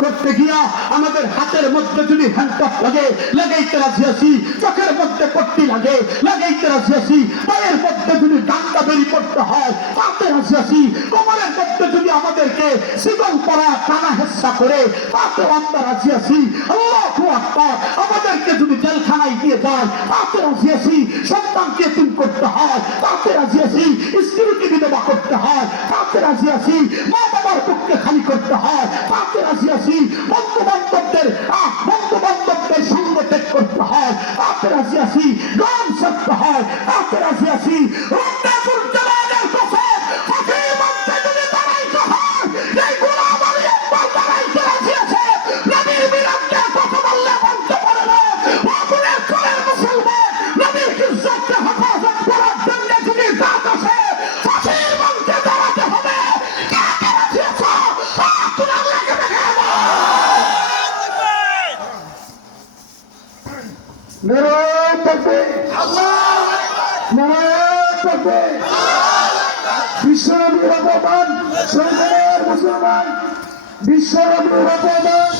করতে গিয়া আমাদের হাতের মধ্যে যদি হ্যান্ডকাপ লাগে লাগাইতে রাজি আছি, চোখের মধ্যে পট্টি লাগে লাগাইতে রাজি আছি, পায়ের মধ্যে যদি ডান্ডা বেরি করতে হয় তাতে রাজি আছি, কোমরের মধ্যে যদি আমাদেরকে শিকল পরা টানা হেচ্ছা করে তাতে আমরা রাজি আছি। আল্লাহু আকবার। আমাদেরকে যদি জেলখানায় দিয়ে যায় তাতে রাজি আছি, সন্তানকে এতিম করতে হয় তাতে রাজি আছি, স্ত্রীকে বিধবা করতে হয় তাতে রাজি আছি, মা বাবার বুককে খালি করতে হয় তাতে রাজি আছি, বন্ধু বান্ধবদের সঙ্গে ত্যাগ করতে হয় তাতে রাজি আছি, গান ছাড়তে হয় তাতে রাজি আছি। রব্বাতুল জালালের কসম, ফাতির মধ্যে যদি দাঁড়াইতে হয় এই গোলাম আলী একবার দাঁড়াইতে রাজি আছে। নবীর বিরুদ্ধে কথা বললে বলতে পারে না, বাবুলের কোলের মুসলমান নবীর ইজ্জতকে হেফাজত করার জন্য যদি ডাক আসে ফাতির মধ্যে দাঁড়াতে হবে। কাকে রাজি আছো? তোমার লাগে দেখে নারায়ে তাকবীর, আল্লাহু আকবার, নারায়ে তাকবীর। বিশ্বনবীর অপমান, মুসলমান বিশ্বনবীর অপমান।